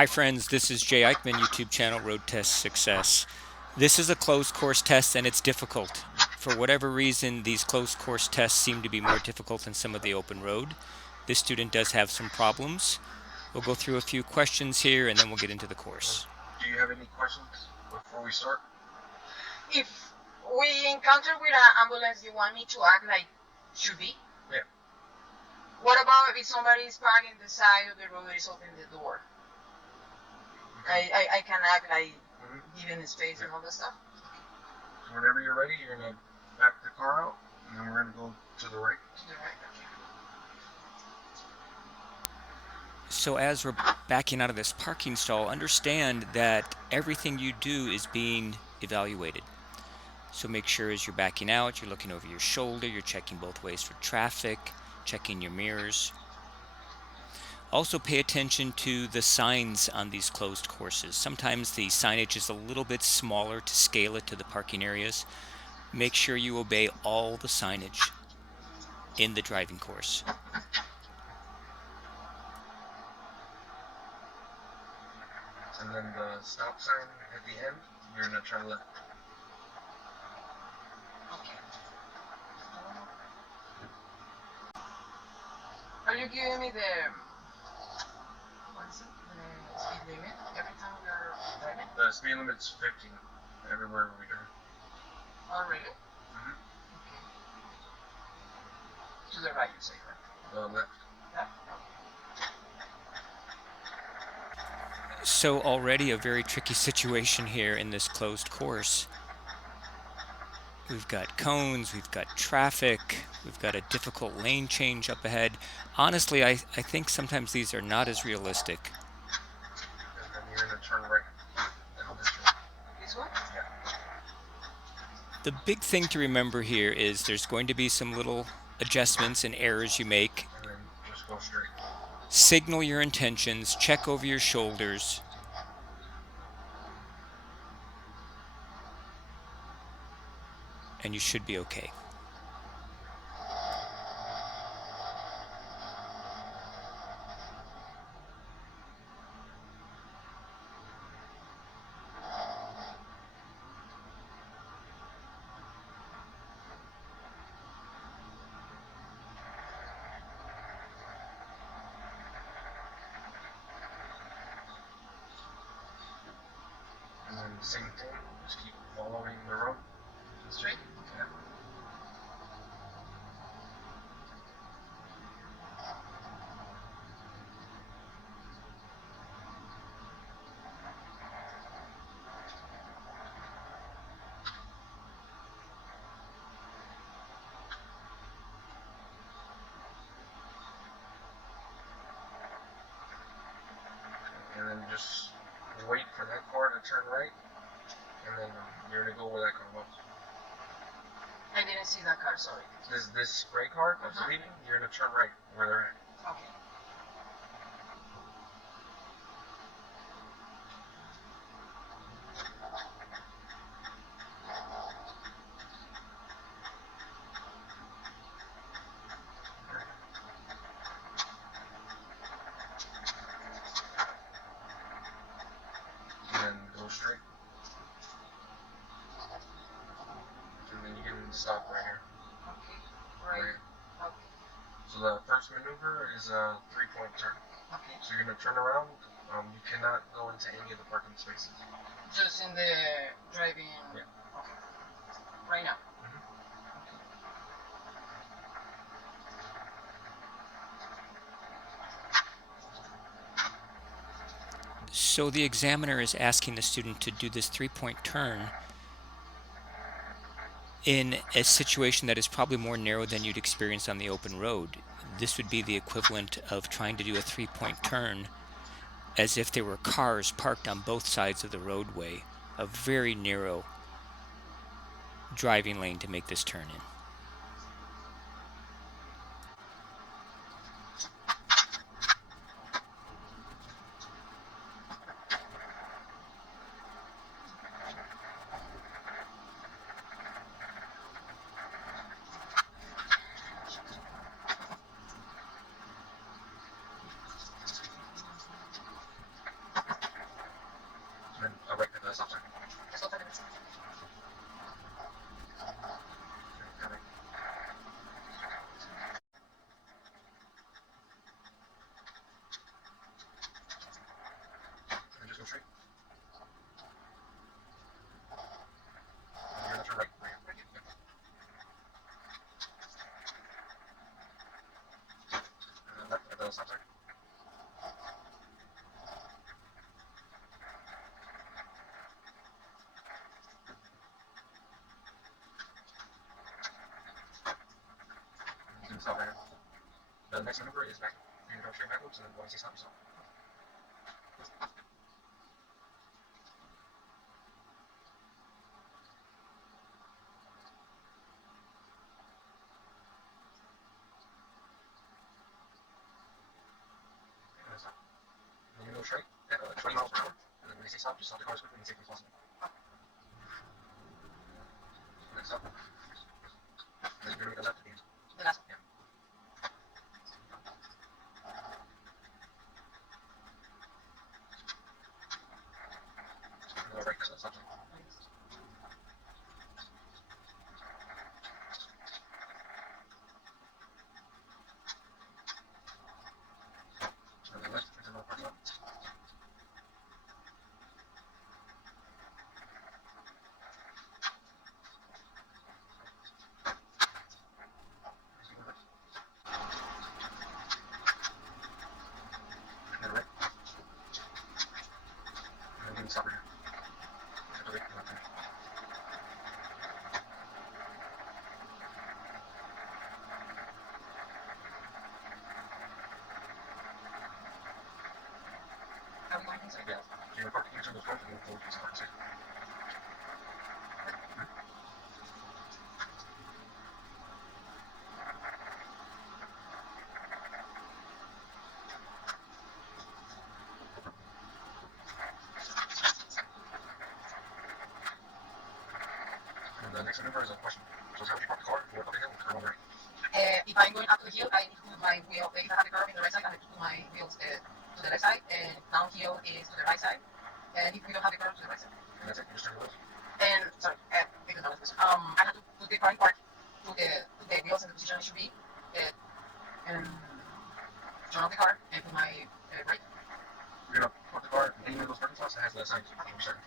Hi friends, this is Jay Eichmann, YouTube channel Road Test Success. This is a closed course test and it's difficult. For whatever reason, these closed course tests seem to be more difficult than some of the open road. This student does have some problems. We'll go through a few questions here and then we'll get into the course. Do you have any questions before we start? If we encounter with an ambulance, you want me to act like should be? Yeah. What about if somebody is parking the side of the road is open the door? Okay. I can act like giving space and all that stuff. So whenever you're ready, you're gonna back the car out, and then we're gonna go to the right. To the right, okay. So as we're backing out of this parking stall, understand that everything you do is being evaluated. So make sure as you're backing out, you're looking over your shoulder, you're checking both ways for traffic, checking your mirrors. Also pay attention to the signs on these closed courses. Sometimes the signage is a little bit smaller to scale it to the parking areas. Make sure you obey all the signage in the driving course. And then the stop sign at the end, you're gonna turn left. Okay. Are you giving me the what is it? The speed limit every time you're driving? The speed limit's 15 everywhere we drive. Oh really? Mm-hmm. Okay. To the right, you say, right? Left. Left. So already a very tricky situation here in this closed course. We've got cones, we've got traffic, we've got a difficult lane change up ahead. Honestly, I think sometimes these are not as realistic. And then you're gonna turn right. Down this way. This one? Yeah. The big thing to remember here is there's going to be some little adjustments and errors you make. And then just go straight. Signal your intentions, check over your shoulders. And you should be okay. And then the same thing, just keep following the road. Straight? Yeah. And then just wait for that car to turn right, and then you're gonna go where that car was. I didn't see that car, sorry. This gray car that's leaving, you're gonna turn right where they're at. Okay. And then go straight. And then you can stop right here. Okay. Right. Okay. So the first maneuver is a 3-point turn. Okay. So you're gonna turn around. You cannot go into any of the parking spaces. Just in the driving. Yeah. Okay. Right now. So the examiner is asking the student to do this 3-point turn in a situation that is probably more narrow than you'd experience on the open road. This would be the equivalent of trying to do a 3-point turn as if there were cars parked on both sides of the roadway, a very narrow driving lane to make this turn in. the next maneuver is back. You're going to go straight backwards, and then once you stop, you stop. And then stop. Then you go straight at 20 miles per hour, and then when they say stop, just stop the car as quickly and safely as possible. And then stop. And then you're going to make a left at the end. The last one. Yeah. And then right, that's stop sign. And then left, into the parking lot. And then right. And then stop right here. Have to wait for left turn. Are we going inside? Yeah. You're going to park, you turn those cars, and then forward, please park safe. And the next maneuver is a question. So how would you park the car or up the hill with the curve on the right? If I'm going up to the hill, I need to put my wheel. If I have the curve in the right side, I have to put my wheels to the left side, and downhill is to the right side. And if we don't have the curve, to the right side. And that's it. You just turn the wheels. And sorry, because that was this. I have to put the car in park, put the wheels in the position it should be, and turn off the car and put my brake. You're going to park the car in any of those parking spots that has the sign parking restricted.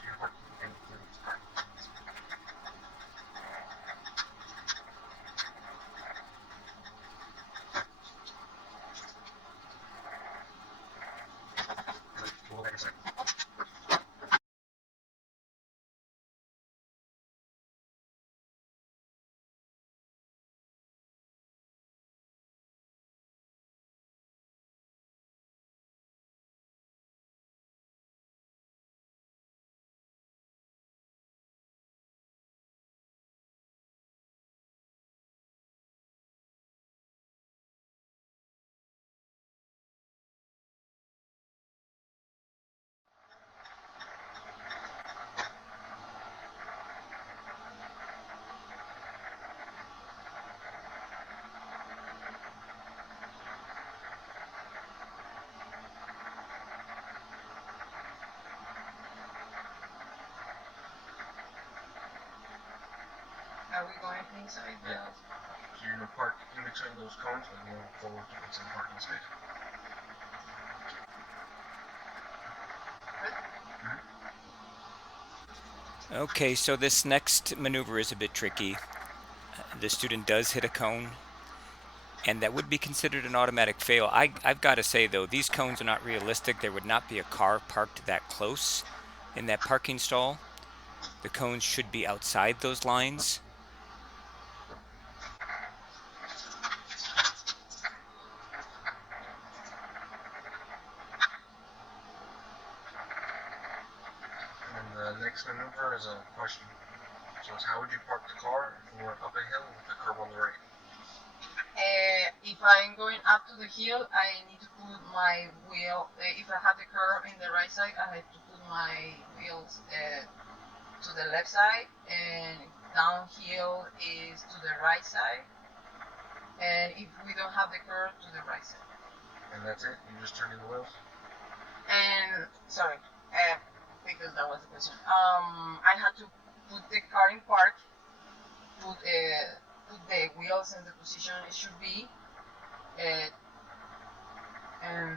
You're going to park in the park. And then we'll go back inside. Are we going inside? Yeah. So you're going to park in between those cones and go forward towards the parking space. Okay, so this next maneuver is a bit tricky. The student does hit a cone, and that would be considered an automatic fail. I've got to say, though, these cones are not realistic. There would not be a car parked that close in that parking stall. The cones should be outside those lines. And the next maneuver is a question. So it's how would you park the car if you went up a hill with the curve on the right? If I'm going up to the hill, I need to put my wheel. If I have the curve in the right side, I have to put my wheels to the left side, and downhill is to the right side. And if we don't have the curve, to the right side. And that's it? You just turn in the wheels? And sorry, because that was the question. I had to put the car in park, put the wheels in the position it should be, and and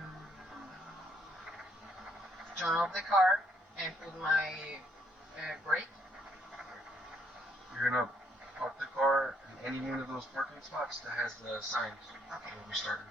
turn off the car and put my brake. You're gonna park the car in any one of those parking spots that has the signs Okay. when we started.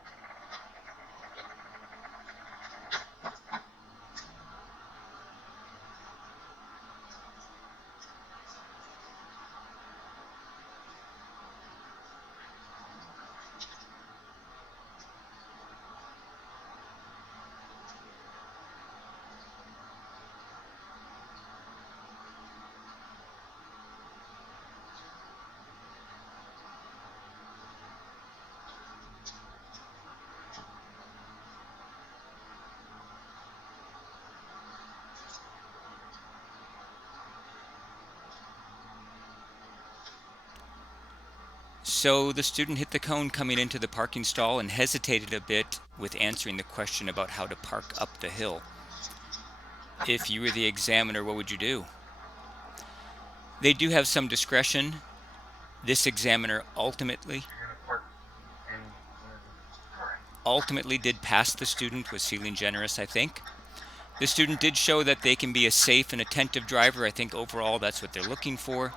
So the student hit the cone coming into the parking stall and hesitated a bit with answering the question about how to park up the hill. If you were the examiner, what would you do? They do have some discretion. This examiner ultimately You're gonna park in one of the correct. did pass the student, was feeling generous, I think. The student did show that they can be a safe and attentive driver. I think overall that's what they're looking for.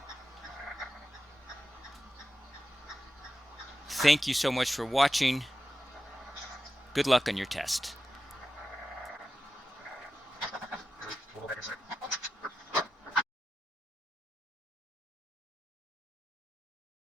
Thank you so much for watching. Good luck on your test. We'll go back inside.